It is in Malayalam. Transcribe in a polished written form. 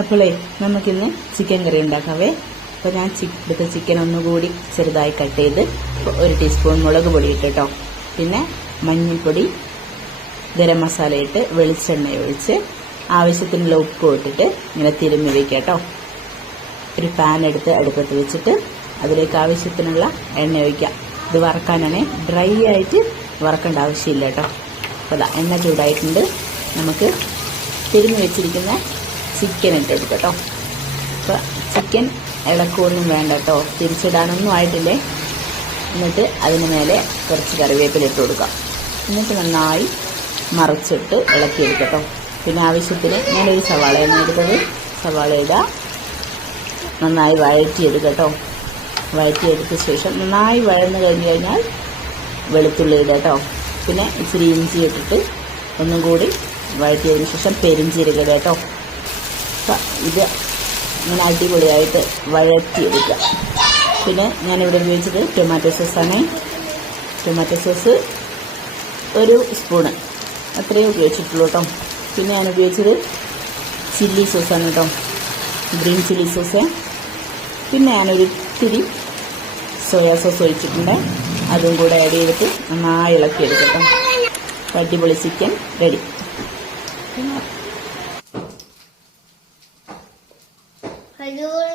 അപ്പോളേ നമുക്കിന്ന് ചിക്കൻ കറി ഉണ്ടാക്കാവേ. അപ്പോൾ ഞാൻ എടുത്ത ചിക്കൻ ഒന്നുകൂടി ചെറുതായി കട്ട് ചെയ്ത് 1 ടീസ്പൂൺ മുളക് പൊടി ഇട്ടോ, പിന്നെ മഞ്ഞൾപ്പൊടി, ഗരം മസാല ഇട്ട് വെളിച്ചെണ്ണ ഒഴിച്ച് ആവശ്യത്തിനുള്ള ഉപ്പ് ഇട്ടിട്ട് ഇങ്ങനെ തിരുമ്മി വയ്ക്കുക കേട്ടോ. ഒരു പാൻ എടുത്ത് അടുപ്പത്ത് വെച്ചിട്ട് അതിലേക്ക് ആവശ്യത്തിനുള്ള എണ്ണ ഒഴിക്കുക. ഇത് വറക്കാനാണ്, ഡ്രൈ ആയിട്ട് വറക്കേണ്ട ആവശ്യമില്ല കേട്ടോ. അപ്പോൾ എണ്ണ ചൂടായിട്ടുണ്ട്. നമുക്ക് തിരുമ്മി വെച്ചിരിക്കുന്ന ചിക്കൻ ഇട്ടെടുക്കാം കേട്ടോ. അപ്പോൾ ചിക്കൻ ഇളക്കൊന്നും വേണ്ട കേട്ടോ, തിരിച്ചിടാനൊന്നും ആയിട്ടില്ലേ. എന്നിട്ട് അതിന് മേലെ കുറച്ച് കറിവേപ്പില ഇട്ട് കൊടുക്കാം. എന്നിട്ട് നന്നായി മറിച്ചിട്ട് ഇളക്കിയെടുക്കട്ടോ. പിന്നെ ആവശ്യത്തിന് ഞാനൊരു സവാളയാണ് എടുത്തത്. സവാള ഇടുക, നന്നായി വഴറ്റിയെടുക്കട്ടോ. വഴറ്റിയെടുത്ത ശേഷം നന്നായി വഴന്നു കഴിഞ്ഞ് കഴിഞ്ഞാൽ വെളുത്തുള്ളി ഇടുക കേട്ടോ. പിന്നെ ഇച്ചിരി ഇഞ്ചി ഇട്ടിട്ട് ഒന്നും കൂടി വഴറ്റിയതിന് ശേഷം പെരിഞ്ചീരകം ഇടുക കേട്ടോ. അപ്പം ഇത് ഇങ്ങനെ അടിപൊളിയായിട്ട് വഴറ്റിയെടുക്കുക. പിന്നെ ഞാനിവിടെ ഉപയോഗിച്ചത് ടൊമാറ്റോ സോസാണ്. ടൊമാറ്റോ സോസ് 1 സ്പൂണ് അത്രയും ഉപയോഗിച്ചിട്ടുള്ളൂ കേട്ടോ. പിന്നെ ഞാൻ ഉപയോഗിച്ചത് ചില്ലി സോസാണ് കേട്ടോ, ഗ്രീൻ ചില്ലി സോസ്. പിന്നെ ഞാനൊരു ഇത്തിരി സോയാ സോസ് ഒഴിച്ചിട്ടുണ്ട്, അതും കൂടെ ആഡ് ചെയ്തിട്ട് നന്നായി ഇളക്കിയെടുക്കട്ടോ. അടിപൊളി ചിക്കൻ റെഡി. അടിപൊളി